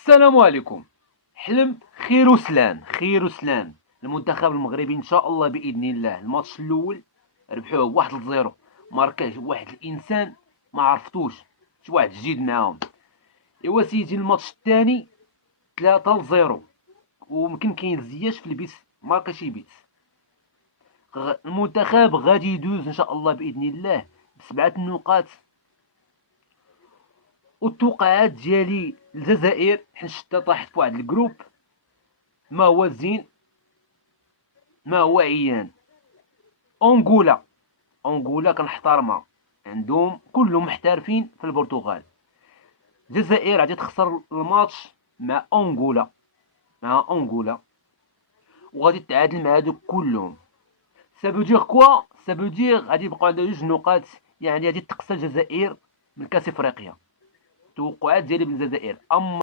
السلام عليكم. حلم خير وسلام خير وسلام. المنتخب المغربي ان شاء الله باذن الله الماتش الاول ربحوه 1-0. ماركاش واحد الانسان ما عرفتوش، شي واحد جديد معاهم. ايوا سيدي الماتش الثاني 3-0 ويمكن كاين زياش في البيت، ماركا شي بيت. المنتخب غادي يدوز ان شاء الله باذن الله بسبعة النقاط. والتوقعات ديالي الجزائر حيت شتا طاحت فواحد الجروب ما هو زين ما هو عيان. أنغولا، أنغولا كنحترمها، عندهم كلهم محترفين في البرتغال. الجزائر غادي تخسر الماتش مع أنغولا، وغادي تعادل مع هادوك كلهم. سافو كوا سافو غادي يبقاو عندها جوج نقاط، يعني غادي تقصى الجزائر من كاس افريقيا. التوقعات ديالي بالجزائر. اما